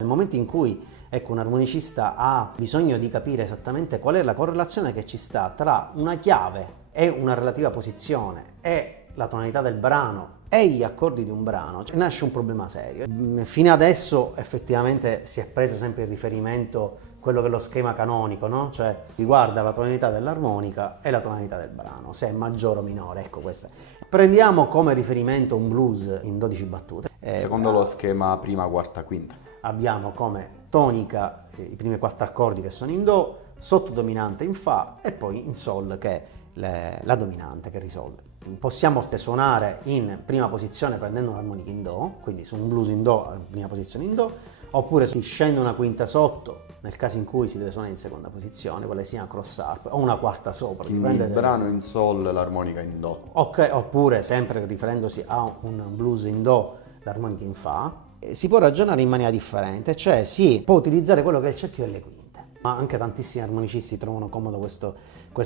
Nel momento in cui, ecco, un armonicista ha bisogno di capire esattamente qual è la correlazione che ci sta tra una chiave e una relativa posizione e la tonalità del brano e gli accordi di un brano, nasce un problema serio. Fino adesso effettivamente si è preso sempre il riferimento quello che è lo schema canonico, no? Cioè riguarda la tonalità dell'armonica e la tonalità del brano, se è maggiore o minore, ecco questa. Prendiamo come riferimento un blues in 12 battute. Secondo lo schema prima, quarta, quinta. Abbiamo come tonica i primi 4 accordi che sono in Do, sottodominante in Fa e poi in Sol che è la dominante che risolve. Possiamo suonare in prima posizione prendendo un'armonica in Do, quindi su un blues in Do, prima posizione in Do, oppure si scende una quinta sotto, nel caso in cui si deve suonare in seconda posizione, quella sia una cross harp, o una quarta sopra. Quindi il brano in Sol, l'armonica in Do. Ok, oppure sempre riferendosi a un blues in Do, l'armonica in Fa. Si può ragionare in maniera differente, cioè si può utilizzare quello che è il cerchio delle quinte, ma anche tantissimi armonicisti trovano comodo questo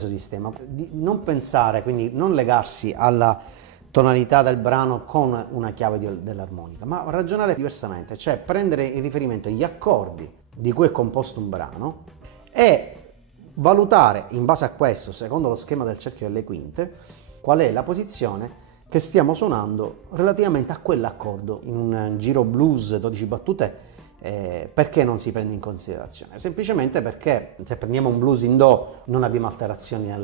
sistema. Di non pensare, quindi non legarsi alla tonalità del brano con una chiave dell'armonica, ma ragionare diversamente, cioè prendere in riferimento gli accordi di cui è composto un brano e valutare in base a questo, secondo lo schema del cerchio delle quinte, qual è la posizione che stiamo suonando relativamente a quell'accordo. In un giro blues 12 battute perché non si prende in considerazione? Semplicemente perché se prendiamo un blues in Do non abbiamo alterazioni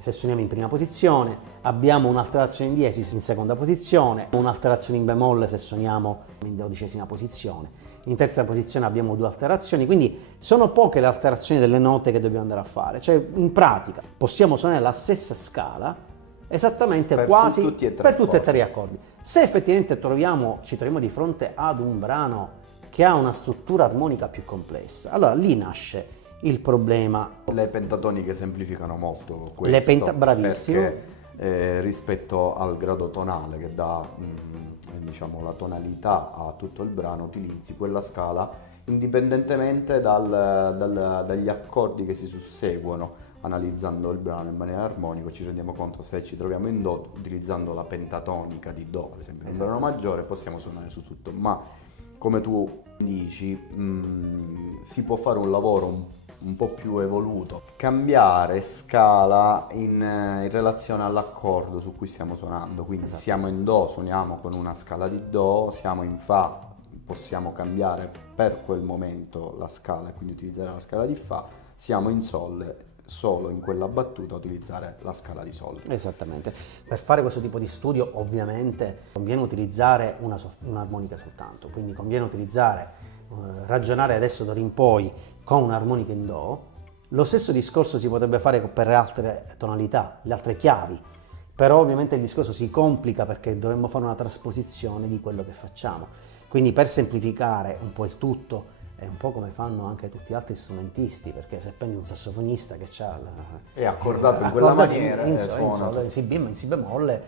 se suoniamo in prima posizione, abbiamo un'alterazione in diesis in seconda posizione, un'alterazione in bemolle se suoniamo in 12ª posizione, in terza posizione abbiamo 2 alterazioni, quindi sono poche le alterazioni delle note che dobbiamo andare a fare, cioè in pratica possiamo suonare la stessa scala esattamente per quasi tutti e tre per tutti e accordi. 3 gli accordi. Se effettivamente ci troviamo di fronte ad un brano che ha una struttura armonica più complessa, allora lì nasce il problema. Le pentatoniche semplificano molto questo, bravissimo. perché rispetto al grado tonale che dà diciamo, la tonalità a tutto il brano, utilizzi quella scala indipendentemente dagli accordi che si susseguono. Analizzando il brano in maniera armonica ci rendiamo conto se ci troviamo in Do, utilizzando la pentatonica di Do, ad esempio, in un brano maggiore possiamo suonare su tutto, ma come tu dici si può fare un lavoro un po' più evoluto, cambiare scala in relazione all'accordo su cui stiamo suonando, quindi se siamo in Do suoniamo con una scala di Do, siamo in Fa possiamo cambiare per quel momento la scala e quindi utilizzare la scala di Fa, siamo in Sol solo in quella battuta utilizzare la scala di Sol. Esattamente. Per fare questo tipo di studio ovviamente conviene utilizzare un'armonica soltanto, quindi conviene ragionare adesso d'ora in poi con un'armonica in Do. Lo stesso discorso si potrebbe fare per le altre tonalità, le altre chiavi, però ovviamente il discorso si complica perché dovremmo fare una trasposizione di quello che facciamo. Quindi per semplificare un po' il tutto, è un po' come fanno anche tutti gli altri strumentisti, perché se prendi un sassofonista che è accordato in quella maniera in suona in si bemolle,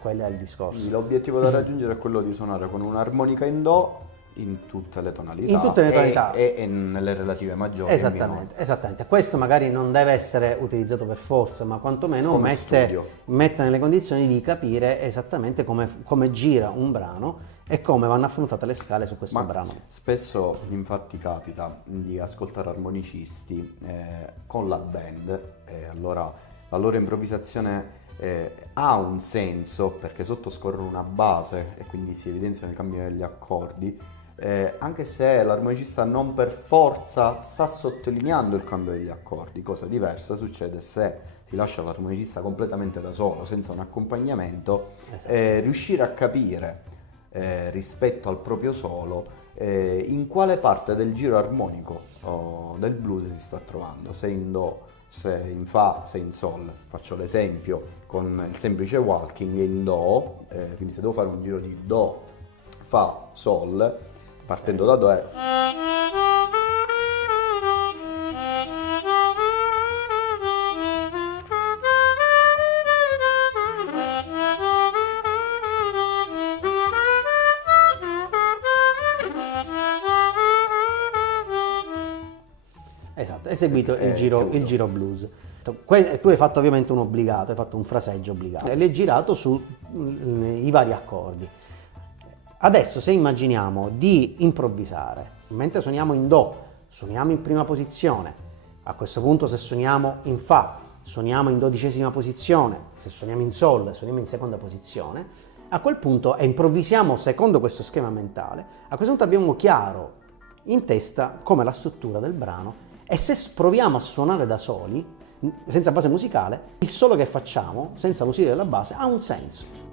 quello è il discorso. L'obiettivo da raggiungere è quello di suonare con un'armonica in Do in tutte le tonalità, in tutte le tonalità. E nelle relative maggiori. Esattamente. Questo magari non deve essere utilizzato per forza, ma quantomeno mette nelle condizioni di capire esattamente come gira un brano e come vanno affrontate le scale su questo brano. Spesso infatti capita di ascoltare armonicisti con la band, allora la loro improvvisazione ha un senso perché sotto scorre una base e quindi si evidenziano i cambi degli accordi, anche se l'armonicista non per forza sta sottolineando il cambio degli accordi. Cosa diversa succede se si lascia l'armonicista completamente da solo, senza un accompagnamento, riuscire a capire rispetto al proprio solo in quale parte del giro armonico del blues si sta trovando, se in Do, se in Fa, se in Sol. Faccio l'esempio con il semplice walking in Do, quindi se devo fare un giro di Do, Fa, Sol, partendo da Do è Esatto, eseguito il giro blues. Tu hai fatto ovviamente un obbligato, hai fatto un fraseggio obbligato e l'hai girato sui vari accordi. Adesso se immaginiamo di improvvisare, mentre suoniamo in Do, suoniamo in prima posizione, a questo punto se suoniamo in Fa, suoniamo in 12ª posizione, se suoniamo in Sol, suoniamo in seconda posizione, a quel punto improvvisiamo secondo questo schema mentale, a questo punto abbiamo chiaro in testa come la struttura del brano e se proviamo a suonare da soli, senza base musicale, il solo che facciamo, senza l'usilio della base, ha un senso.